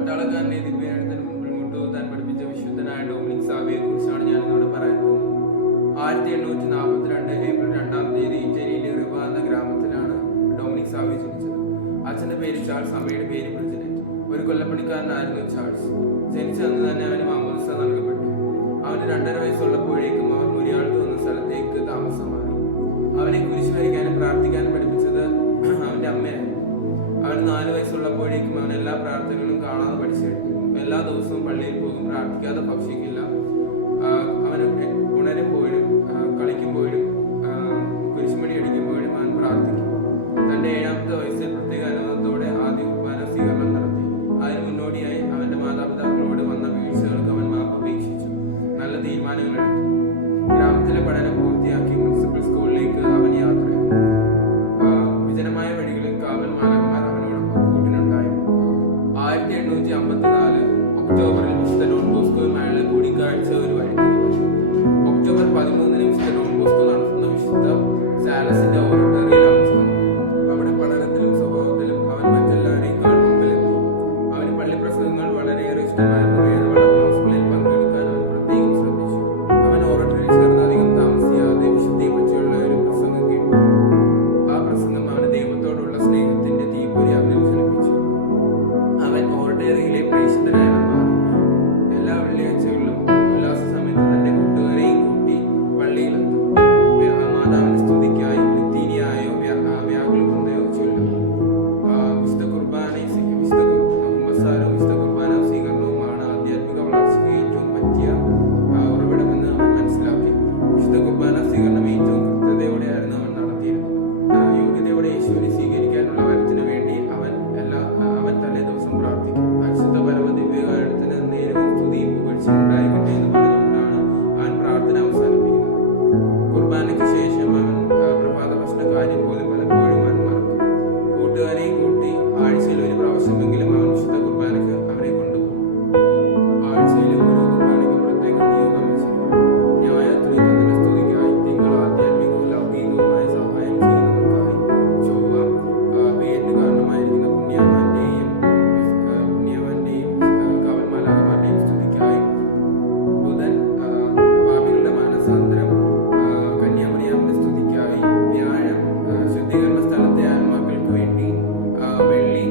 പട്ടാളക്കാരനെ ദിവ്യാനത്തിന് മുമ്പിൽ മുട്ടുകുത്താൻ പഠിപ്പിച്ച വിശുദ്ധനായ ഡൊമിനിക് സാവിയെ കുറിച്ചാണ് ഞാൻ ഇതോടെ പറയാൻ പോകുന്നത്. 1842 ഏപ്രിൽ 2-ാം തീയതി ഇറ്റലിയിലെ റിവ എന്ന ഗ്രാമത്തിലാണ് ഡൊമിനിക് സാവി ജനിച്ചത്. അച്ഛന്റെ പേര് ചാൾസ്, അമ്മയുടെ പേര് ബ്രിജിറ്റ്. ഒരു കൊല്ലപ്പണിക്കാരനായിരുന്നു ചാൾസ്. ജനിച്ച അന്ന് തന്നെ അവന് മാമോദിസ നൽകപ്പെട്ടു. അവന് 2.5 വയസ്സുള്ളപ്പോഴേക്കും അവർ മുരിയാൾത്ത് എന്ന സ്ഥലത്തേക്ക് താമസം മാറി. അവനെ കുരിശ് വരയ്ക്കാനും പ്രാർത്ഥിക്കാനും പഠിപ്പിച്ചത് അവന്റെ അമ്മയായിരുന്നു. അവന് 4 വയസ്സുള്ളപ്പോഴേക്കും അവൻ എല്ലാ പ്രാർത്ഥനകളും കാണാതെ പഠിച്ചു കഴിഞ്ഞു. എല്ലാ ദിവസവും പള്ളിയിൽ പോകും, പ്രാർത്ഥിക്കാതെ ഭക്ഷിക്കില്ല. അവൻ ഉണരുമ്പോഴും കളിക്കുമ്പോഴും കുരിശുമണി അടിക്കുമ്പോഴും അവൻ പ്രാർത്ഥിക്കും. തന്റെ 7-ാമത്തെ വയസ്സിൽ പ്രത്യേക അനുഭവത്തോടെ ആദ്യ കുർബാന സ്വീകരണം നടത്തി. അതിന് മുന്നോടിയായി അവന്റെ മാതാപിതാക്കളോട് വന്ന വീഴ്ചകൾക്ക് അവൻ മാപ്പപേക്ഷിച്ചു. നല്ല തീരുമാനങ്ങൾ എടുത്തു. ഗ്രാമത്തിലെ പഠനം പൂർത്തിയാക്കി മുനിസിപ്പൽ സ്കൂളിലേക്ക് അവൻ യാത്രയായി. വിജനമായ വഴികളിൽ കാവൽ മാലാഖമാർ അവനോടൊപ്പം കൂട്ടിനുണ്ടായിരുന്നു. 1854 ഒക്ടോബറിൽ വിശുദ്ധ ഡോൺ ബോസ്കോയുമായുള്ള കൂടിക്കാഴ്ച ഒരു വഴിത്തിരിവായി. ഒക്ടോബർ 13-ന് വിശുദ്ധ ഡോൺ ബോസ്കോ നടത്തുന്ന വിശുദ്ധ സാലസിന്റെ ഓറട്ടറിയിൽ അവൻ ചേർന്നു. അവിടെ പഠനത്തിലും സ്വഭാവത്തിലും അവൻ മറ്റെല്ലാവരെക്കാൾ മുമ്പിലെത്തി. അവന് പള്ളിപ്രസംഗങ്ങൾ വളരെയേറെ ഇഷ്ടമായിരുന്നു. വേദപാഠ ക്ലാസുകളിൽ പങ്കെടുക്കാൻ അവൻ പ്രത്യേകം ശ്രദ്ധിച്ചു. അവൻ ഓറട്ടറിയിൽ ചേർന്ന് അധികം താമസിയാതെ വിശുദ്ധിയെ പറ്റിയുള്ള ഒരു പ്രസംഗം കേട്ടു. ആ പ്രസംഗം അവന് ദൈവത്തോടുള്ള സ്നേഹത്തിന്റെ തീപ്പൊരി അവനിൽ ജ്വലിപ്പിച്ചു. അവൻ ഓർഡറിയിലെ പ്രേക്ഷിതനായി മാറി. എല്ലാ വെള്ളിയാഴ്ചകളിലും ഉല്ലാസ സമയത്ത് തന്റെ കൂട്ടുകാരെയും കൂട്ടി പള്ളിയിലെത്തും. മാതാവിന്റെ സ്തുതിക്കായി ലിത്തീനിയായോ വ്യാകുലവൃന്ദയോ ചൊല്ലും. വിശുദ്ധ കുമ്പസാരവും വിശുദ്ധ കുർബാന സ്വീകരണവുമാണ് ആധ്യാത്മിക വളർച്ചയ്ക്ക് ഏറ്റവും പറ്റിയ ഉറവിടമെന്ന് അവൻ മനസ്സിലാക്കി. വിശുദ്ധ കുർബാന സ്വീകരണം ഏറ്റവും കൃത്യതയോടെയായിരുന്നു അവൻ നടത്തിയിരുന്നത്. യോഗ്യതയോടെ യേശുവിനെ സ്വീകരിക്കാനുള്ള വരത്തിനു വേണ്ടി അവൻ തലേ ദിവസം പ്രാർത്ഥിക്കും. പരിശുദ്ധ പരമദിവ്യകാരുണ്യത്തിന് നേരവും സ്തുതിയും പുകഴ്ചയും ഉണ്ടായിക്കട്ടെ എന്ന് പറഞ്ഞുകൊണ്ടാണ് അവൻ പ്രാർത്ഥന അവസാനിപ്പിക്കുന്നത്. കുർബാനയ്ക്ക് ശേഷം അവൻ പ്രഭാത ഭക്ഷണ കാര്യം പോലും പലപ്പോഴും അവൻ മറക്കും. കൂട്ടുകാരെയും കൂട്ടി ആഴ്ചയിൽ ഒരു പ്രാവശ്യമെങ്കിലും അവൻ വിശുദ്ധ കുർബാനയ്ക്ക് അവരെ കൊണ്ടുപോകും. ആഴ്ചയിലെ ഓരോ കുർബാനയ്ക്കും പ്രത്യേക നിയോഗം വെച്ചിരിക്കുന്നു. ന്യായത്രിത്വത്തിന്റെ സ്തുതിക്കായി, തിങ്കൾ ആധ്യാത്മികവും ലൗകികവുമായ സഹായം ചെയ്യുന്നവർക്കായി, ചൊവ്വ പേരിന് കാരണമായിരിക്കുന്ന പുണ്യവാന്റെയും കാവൽ മാലാഖമാരുടെയും സ്തുതിക്കായി, ബുധൻ പാപികളുടെ മാനസാന്തരം, കന്യാമറിയാമിന്റെ സ്തുതിക്കായി, വ്യാഴം ശുദ്ധീകരണ സ്ഥലത്തെ ആത്മാക്കൾക്ക് വേണ്ടി, വെള്ളി